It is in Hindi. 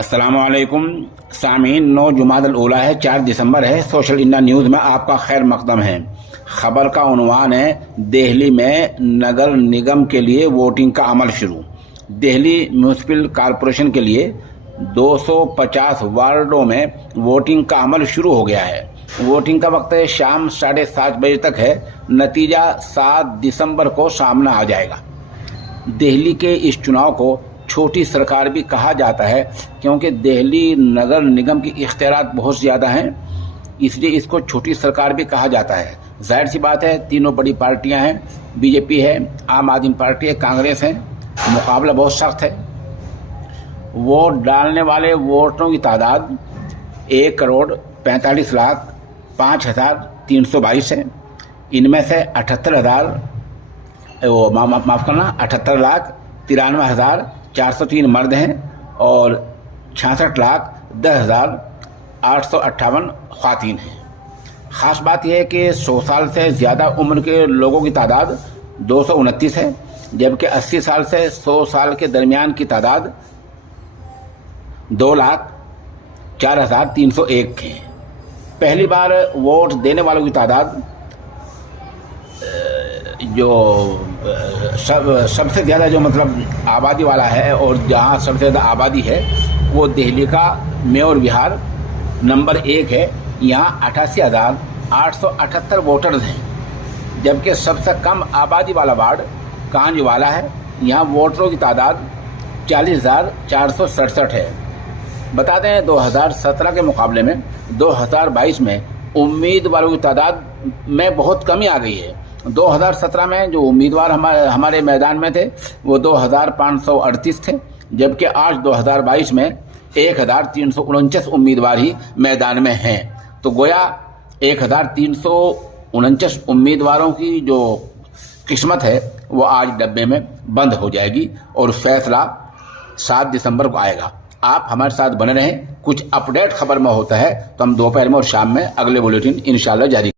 अस्सलामुअलैकुम सामीन। 9 जुमादल उला है, 4 दिसंबर है। सोशल इंडिया न्यूज़ में आपका खैर मकदम है। खबर का उन्वान है, दिल्ली में नगर निगम के लिए वोटिंग का अमल शुरू। दिल्ली म्यूनिसिपल कॉरपोरेशन के लिए 250 वार्डों में वोटिंग का अमल शुरू हो गया है। वोटिंग का वक्त शाम 7:30 बजे तक है। नतीजा 7 दिसंबर को सामने आ जाएगा। दिल्ली के इस चुनाव को छोटी सरकार भी कहा जाता है क्योंकि दिल्ली नगर निगम की इख्तियारात बहुत ज़्यादा हैं, इसलिए इसको छोटी सरकार भी कहा जाता है। जाहिर सी बात है, तीनों बड़ी पार्टियां हैं, बीजेपी है, आम आदमी पार्टी है, कांग्रेस है। मुकाबला बहुत सख्त है। वोट डालने वाले वोटरों की तादाद 1,45,05,322 है। इनमें से 78,93,403 मर्द हैं और 66,10,858 ख़वातीन हैं। ख़ास बात यह है कि 100 साल से ज़्यादा उम्र के लोगों की तादाद 229 है, जबकि 80 साल से 100 साल के दरमियान की तादाद 2,04,301 है। पहली बार वोट देने वालों की तादाद जो सबसे ज़्यादा जो मतलब आबादी वाला है और जहाँ सबसे ज़्यादा आबादी है वो दिल्ली का मेयर विहार नंबर 1 है। यहाँ 88,878 वोटर्स हैं, जबकि सबसे कम आबादी वाला वार्ड कांजवाला है। यहाँ वोटरों की तादाद 40,467 है। बता दें, 2017 के मुकाबले में 2022 में उम्मीदवारों की तादाद में बहुत कमी आ गई है। 2017 में जो उम्मीदवार हमारे मैदान में थे वो 2,538 थे, जबकि आज 2022 में 1,349 उम्मीदवार ही मैदान में हैं। तो गोया 1,349 उम्मीदवारों की जो किस्मत है वो आज डब्बे में बंद हो जाएगी और फैसला 7 दिसंबर को आएगा। आप हमारे साथ बने रहें। कुछ अपडेट खबर में होता है तो हम दोपहर में और शाम में अगले बुलेटिन इंशाल्लाह जारी